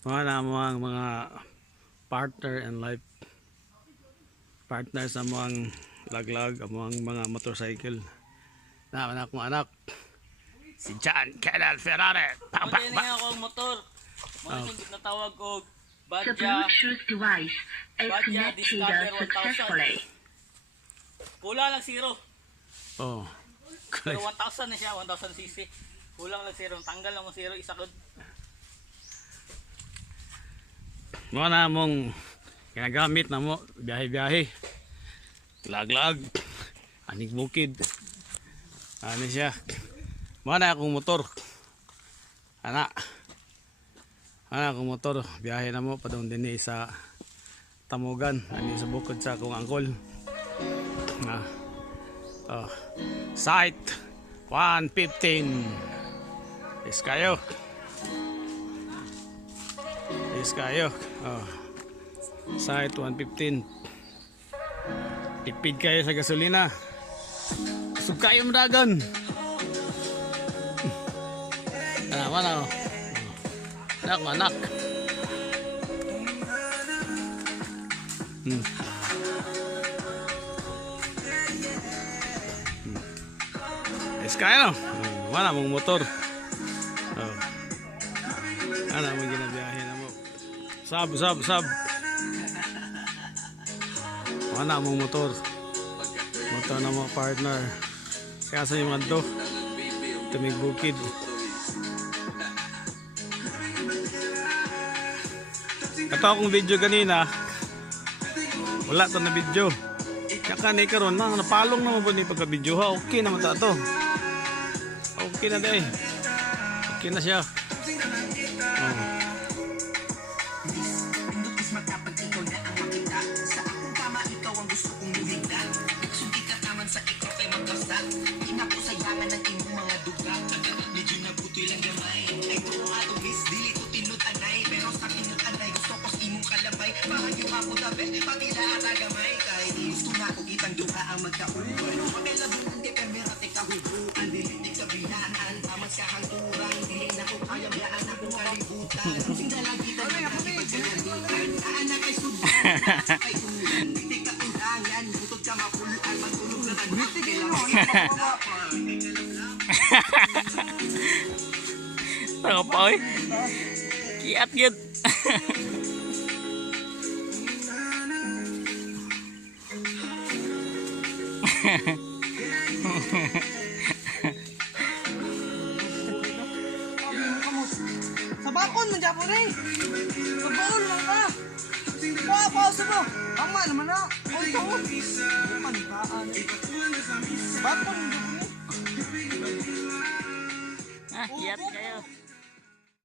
Mga na mo ang mga partner and life partner sa mga laglag ang mga motorcycle. Na anak mo anak. Si John Kennel Ferrari. Pak pak Pwede pak. nga ako ang motor. Muna siyang natawag ko The Badja Bluetooth device is connected Discover 1000. successfully. Kulang lang zero. Oh. Pero 1,000 na siya, 1,000 cc. Kulang lang zero. Tanggal lang mo zero, isakod. Mga na mong ginagamit na mo biyahe-biyahe. Laglag. Aning bukid. Ano siya? Mga na akong motor. Anak akong motor. Biyahe na mo pa doon din sa Tamugan. Ano sa bukod sa akong angkol. Site 115. Is kayo. Site 115. Tipid kayo sa gasolina. Sub kayo madagan. Mana? Anak. Is kayo. Mana mong motor. Ano mo ginabiyahe na mo? Sab. Mana mong motor. Motor na mo partner. Kaya sa yung mga tumig bukid. Ito akong video kanina. Wala to na video. Kaka ni karon na napalong naman po ni pagka video ha. Okay naman ta to. Okay na dai. Okay na siya. Tao pa oy. Kiat gyud. Sa bakon man dyan po rin. Sa bakon man ka. Pausa mo. Tama naman na. Ito. Manitaan. Sa bakon man dyan po rin. Kiat kayo.